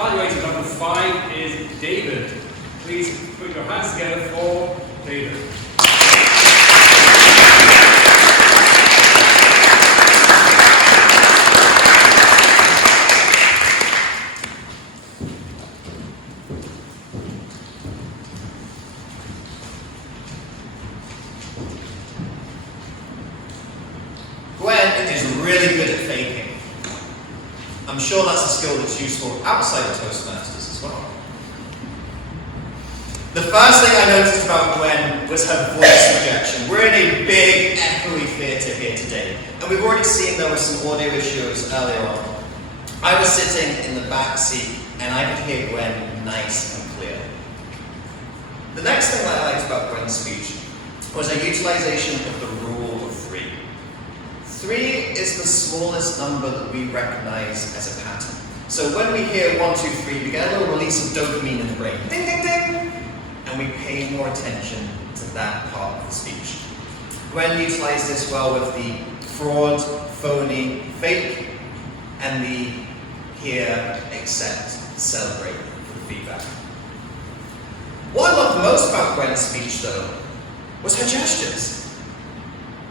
evaluator number 5 is David. Please put your hands together for David. Gwen is really good at faking. I'm sure that's a skill that's useful outside of Toastmasters as well. The first thing I noticed about Gwen was her voice projection. We're in a big, echoey theatre here today, and we've already seen there were some audio issues earlier on. I was sitting in the back seat, and I could hear Gwen nice and clear. The next thing that I liked about Gwen's speech was her utilization of the rule of 3. 3 is the smallest number that we recognize as a pattern. So when we hear 1, 2, 3, we get a little release of dopamine in the brain. Ding, ding, ding! And we pay more attention to that part of the speech. Gwen utilized this well with the fraud, phony, fake, and the hear, accept, celebrate for the feedback. What I loved most about Gwen's speech, though, was her gestures.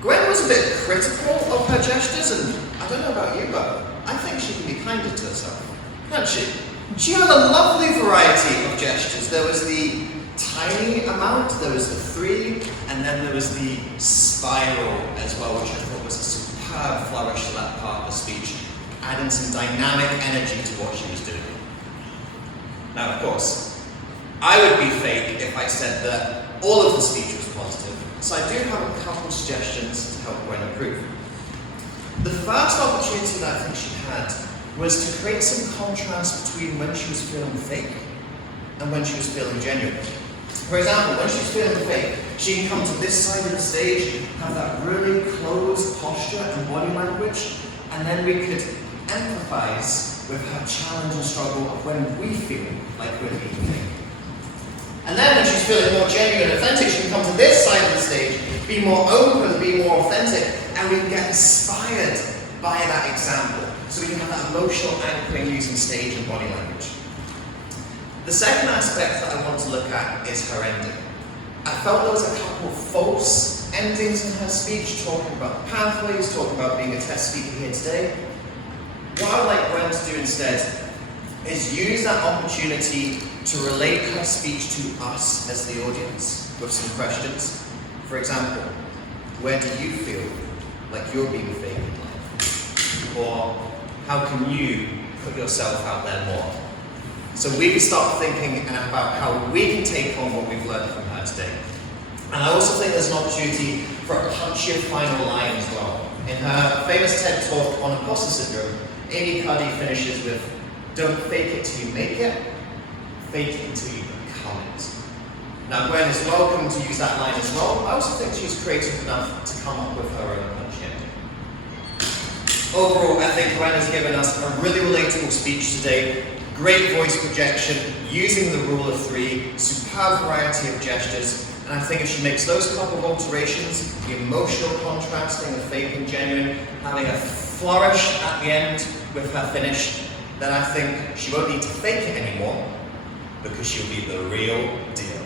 Gwen was a bit critical of her gestures, and I don't know about you, but I think she can be kinder to herself, can't she? She had a lovely variety of gestures. There was the tiny amount, there was the 3, and then there was the spiral as well, which I thought was a superb flourish to that part of the speech, adding some dynamic energy to what she was doing. Now, of course, I would be fake if I said that all of the speech was positive. So I do have a couple suggestions to help Gwen improve. The first opportunity that I think she had was to create some contrast between when she was feeling fake and when she was feeling genuine. For example, when she's feeling fake, she can come to this side of the stage, have that really closed posture and body language, and then we could empathize with her challenge and struggle of when we feel like we're being fake. And then when she's feeling more genuine and authentic, she can come to this side of the stage, be more open, be more authentic, and we can get inspired by that example. So we can have that emotional anchoring using stage and body language. The second aspect that I want to look at is her ending. I felt there was a couple of false endings in her speech, talking about pathways, talking about being a test speaker here today. What I'd like Gwen to do instead is use that opportunity to relate her speech to us as the audience with some questions. For example, where do you feel like you're being fake in life? Or how can you put yourself out there more? So we can start thinking about how we can take on what we've learned from her today. And I also think there's an opportunity for a punchier final line as well. In her famous TED talk on imposter syndrome, Amy Cuddy finishes with, "Don't fake it till you make it, fake it until you become it." Now Gwen is welcome to use that line as well. I also think she's creative enough to come up with her own punchy ending. Overall, I think Gwen has given us a really relatable speech today. Great voice projection, using the rule of 3, superb variety of gestures, and I think if she makes those couple of alterations, the emotional contrasting, the fake and genuine, having a flourish at the end with her finish, then I think she won't need to fake it anymore, because she'll be the real deal.